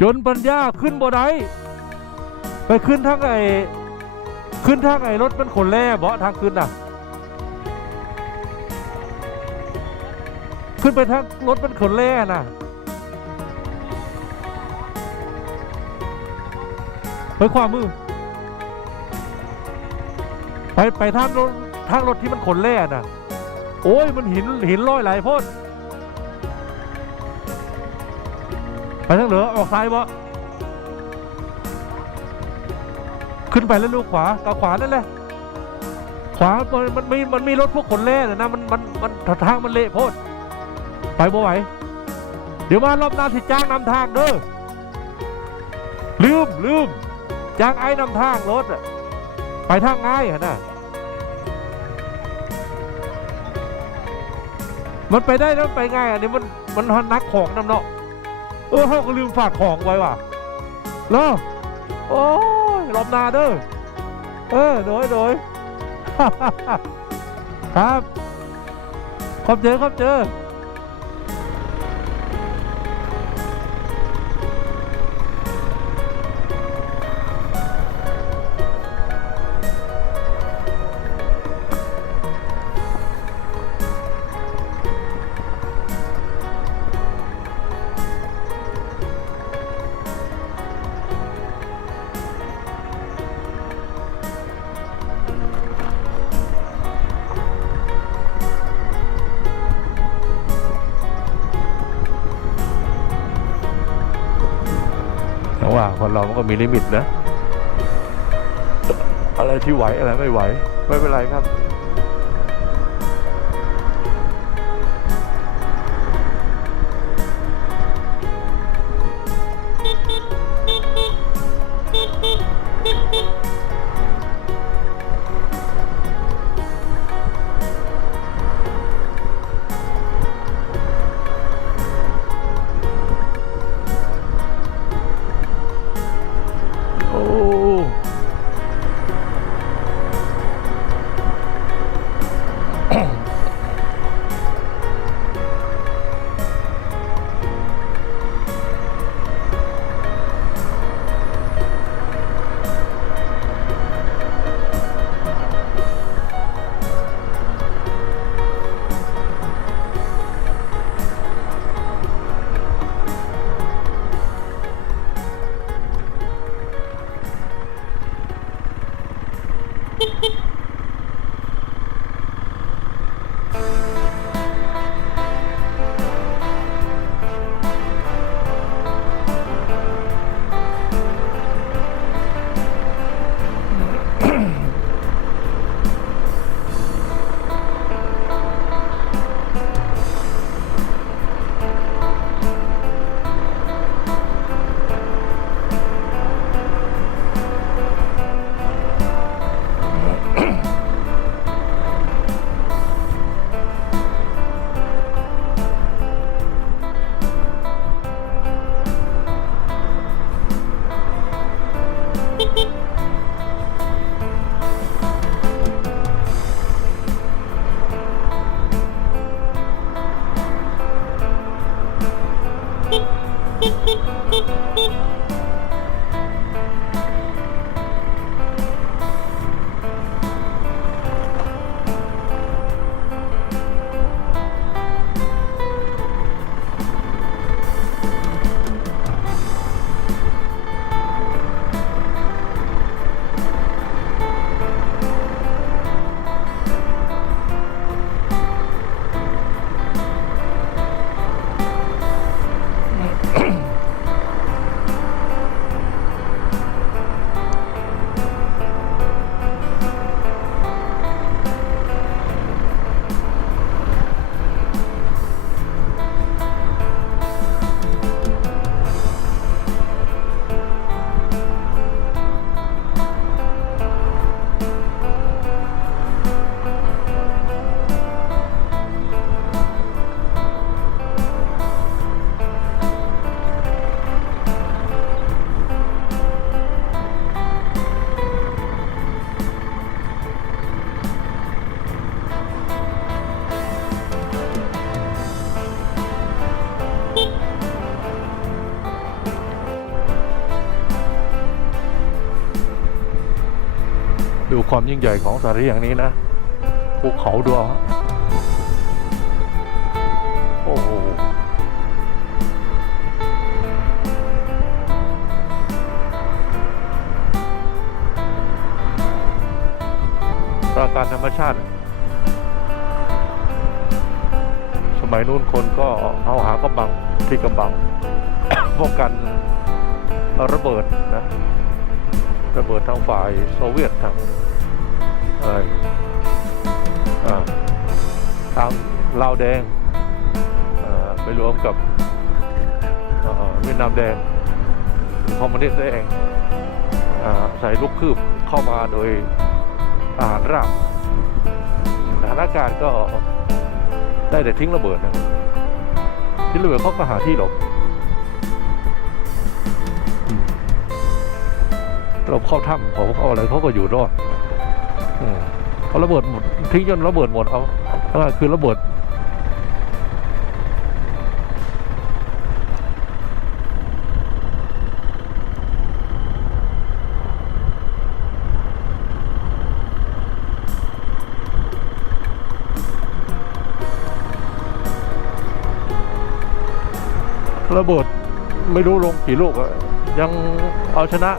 จนปัญญาขึ้นบ่ได้ไปขึ้นทางไอ้รถมันขนแร่เบาะทางขึ้นน่ะขึ้นไปทางรถมันขนแร่น่ะไปขวามือไปทางรถที่มันขนแร่น่ะโอ้ยมันหินร้อยไหลพ่นไปทางเหนือออกซ้ายบ่ขึ้นไปแล้วลูกขวากับขวานั่นแหละขวามันมีรถพวกขนแร่นะมันทางมันเละโพดไปบ่ไหวเดี๋ยวมารอบหน้าที่จ้างนำทางเด้อลืมจ้างไอ้นำทางรถไปทางง่ายน่ะมันไปได้แล้วไปง่ายอันนี้มันนักของนำเนาะเขาก็ลืมฝากของไว้ว่ะแล้วโอ้ยรอบหน้าเด้อโดย ครับขอบเจอแต่ว่าคนเรามันก็มีลิมิตนะอะไรที่ไหวอะไรไม่ไหวไม่เป็นไรครับ ความยิ่งใหญ่ของสถานที่อย่างนี้นะภูเขาดูเอาโอ้โหปราการธรรมชาติสมัยนู้นคนก็เอาหากำบังที่กำบัง ป้องกันระเบิดนะระเบิดทางฝ่ายโซเวียตทางอะไรทางลาวแดงไปรวมกับเวียดนามแดงคอมมิวนิสต์แดงใส่ลูกคืบเข้ามาโดยทหารราบสถานการณ์ก็ได้แต่ทิ้งระเบิดนะที่ระเบิดเขาก็หาที่หลบเข้าถ้ำเขาเอาอะไรเขาก็อยู่รอดเขาระเบิดหมดทิ้งจนระเบิดหมดเอาคือระเบิดไม่รู้ลงกี่ลูกยังเอาชนะ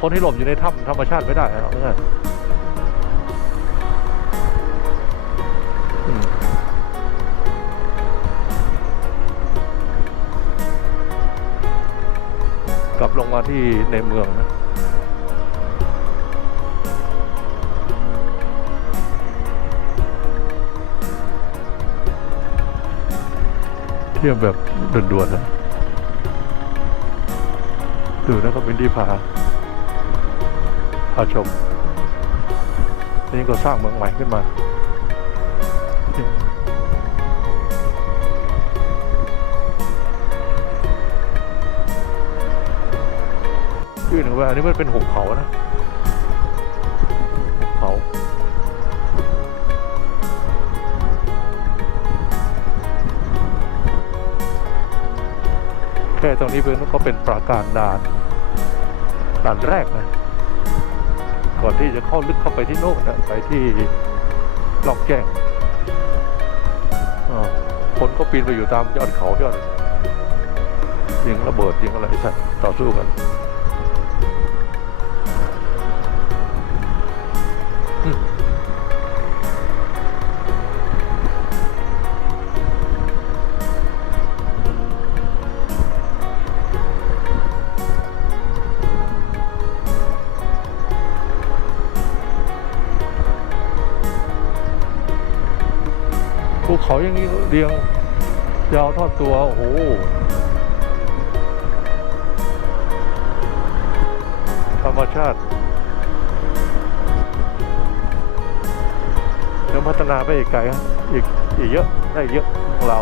คนที่หลบอยู่ในถ้ำธรรมชาติไม่ได้หรอกเนี่ยกลับลงมาที่ในเมืองนะเที่ยวแบบด่วนๆนะดูนะครับวินดี้พาชมนี่ก็สร้างเมืองใหม่ขึ้นมาชื่อหนึ่งว่าอันนี้มันเป็นหุบเขานะหุบเขาแค่ตรงนี้ก็เป็นปราการด่านแรกนะก่อนที่จะเข้าลึกเข้าไปที่โน่นนะไปที่ล่องแจ้งคนก็ปีนไปอยู่ตามยอดเขายอดยิงระเบิดยิงอะไรใช่ต่อสู้กันภูเขาอย่างนี้เรียงยาวทอดตัวโอ้โหธรรมชาติยังพัฒนาไปอีกไกลครับอีกเยอะได้เยอะของเรา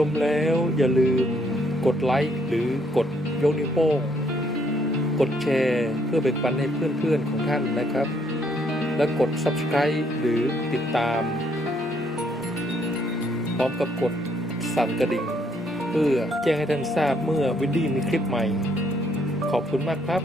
ชมแล้วอย่าลืมกดไลค์หรือกดยกนิ้วโป้งกดแชร์เพื่อแบ่งปันให้เพื่อนๆของท่านนะครับและกด Subscribe หรือติดตามพร้อมกับกดสั่นกระดิ่งเพื่อแจ้งให้ท่านทราบเมื่อวินดี้มีคลิปใหม่ขอบคุณมากครับ